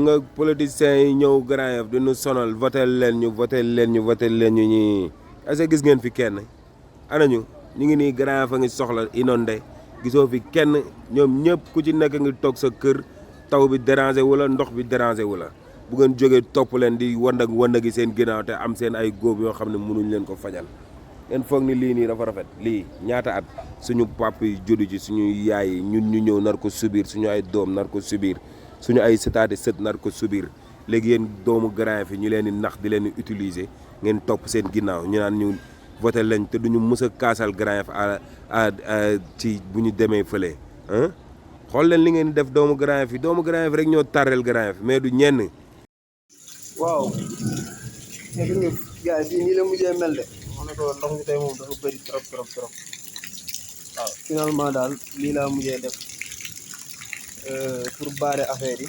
nga politiciens yi ñëw Grand Yoff di ñu sonal votel leen ñu ñi est-ce que gis ngeen fi kenn anañu ñu ngi nii Grand Yoff a ngi soxla inondé gisoo fi kenn ñoom ñëpp ku ci nekk ngi toog sa kër taw bi dérangé wala ndox bi dérangé wala bu ngeen jógee topp leen di wanda gi seen ginnaaw te am seen ay góob yoo xam ne mënuñ leen ko fajal ngeen foog ni lii nii dafa rafet lii ñaata at suñu papa yi juddu ci suñu yaay yi ñun ñu ñëw nar ko subir suñu ay doom nar ko subir suñu ay sëtaati sët nar ko subir léegi yéen doomu Grand Yoff yi ñu leen di nax di leen di utiliser ngeen topp seen ginnaaw ñu naan ñu voté lañ te duñu mës a kaasal Grand Yoff ci bu ñu demee fële xool leen li ngeen def doomu Grand Yoff yi doomu Grand Yoff rek ñoo tàrreel Grand Yoff mais du ñenn. waaw gis nga gars yi fii nii la mujjee mel de ma ne ko ndox mi tey moom dafa bëri trop waaw finalement daal lii laa mujjee def pour barrer affaire yi